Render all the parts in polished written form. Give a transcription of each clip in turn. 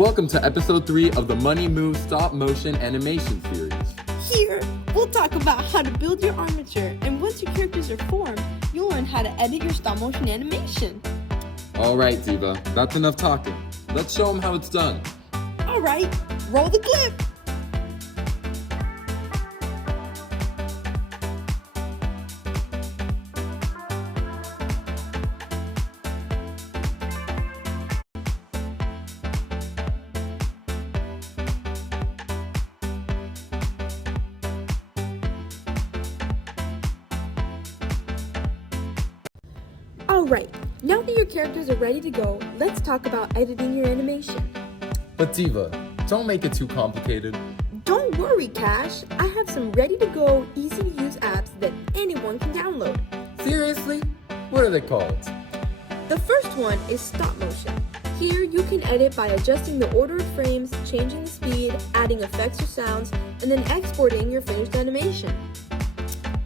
Welcome to episode 3 of the Money Move stop motion animation series. Here, we'll talk about how to build your armature, and once your characters are formed, you'll learn how to edit your stop motion animation. Alright, Diva, that's enough talking. Let's show them how it's done. Alright, roll the clip! Alright, now that your characters are ready to go, let's talk about editing your animation. But Diva, don't make it too complicated. Don't worry, Kash. I have some ready-to-go, easy-to-use apps that anyone can download. Seriously? What are they called? The first one is stop motion. Here, you can edit by adjusting the order of frames, changing the speed, adding effects or sounds, and then exporting your finished animation.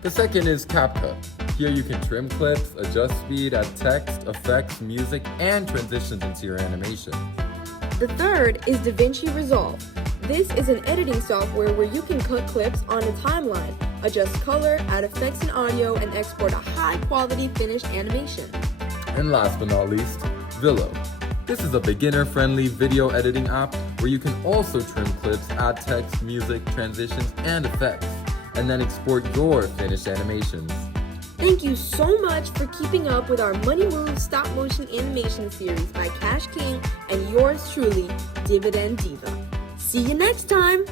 The second is CapCut. Here you can trim clips, adjust speed, add text, effects, music, and transitions into your animation. The third is DaVinci Resolve. This is an editing software where you can cut clips on a timeline, adjust color, add effects and audio, and export a high-quality finished animation. And last but not least, Villo. This is a beginner-friendly video editing app where you can also trim clips, add text, music, transitions, and effects, and then export your finished animations. Thank you so much for keeping up with our Money Move stop motion animation series by Kash King and yours truly, Dividend Diva. See you next time!